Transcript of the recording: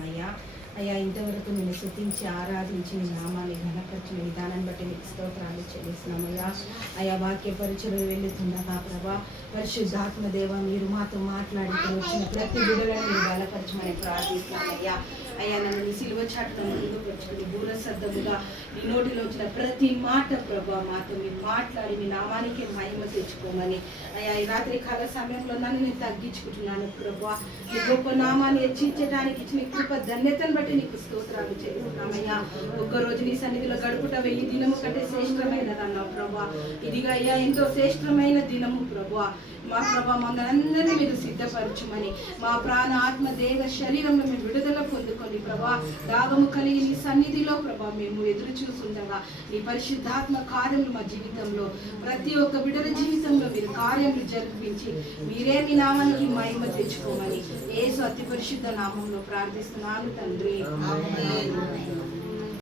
చెల్లిస్తున్నామయ్యా. అయ్యా, ఇంతవరకు నేను స్తుతించి ఆరాధించి నీ నామాన్ని ఘనపరిచిన విధానాన్ని బట్టి నీకు స్తోత్రాలు చెల్లిస్తున్నామయ్యా. అయ్యా, వాక్య పరిచయం వెళ్ళుతుండగా ప్రభా, పరిశుద్ధాత్మ దేవ మీరు మాతో మాట్లాడి వచ్చిన ప్రతి బిడ్డలను మీరు బలపరచమని ప్రార్థిస్తున్నామయ్యా. అయ్యా, నన్ను నీ సిలువ చాటును ముందుకు వచ్చుకుని దూరశబ్దముగా నీ నోటిలో వచ్చిన ప్రతి మాట ప్రభా మాతో మీరు మాట్లాడి మీ నామానికి మహిమ తెచ్చుకోమని అయ్యా, ఈ రాత్రి కాల సమయంలో నన్ను నేను తగ్గించుకుంటున్నాను ప్రభా. నీ గొప్ప నామాన్ని హెచ్చించడానికి ఇచ్చిన కృప ధన్యతను బట్టి నీకు స్తోత్రాలు చెల్లిస్తున్నామయ్యా. ఒక్కరోజు నీ సన్నిధిలో గడుపుట 1000 దినము కంటే శ్రేష్టమైనది అన్నావు ప్రభా. ఇదిగా అయ్యా ఎంతో శ్రేష్టమైన దినము ప్రభా. మా ప్రభా మమ్మల్ని మీరు సిద్ధపరచుమని మా ప్రాణ ఆత్మ దేహ శరీరంలో మేము విడుదల పొందుకొని ప్రభా దాగము కలిగి నీ సన్నిధిలో ప్రభా మేము ఎదురు చూస్తుండగా నీ పరిశుద్ధాత్మ కార్యములు మా జీవితంలో ప్రతి ఒక్క బిడ్డల జీవితంలో మీరు కార్యములు జరిపించి మీరే మీ నామానికి మహిమ తెచ్చుకోమని యేసు అతి పరిశుద్ధ నామంలో ప్రార్థిస్తున్నాను తండ్రి.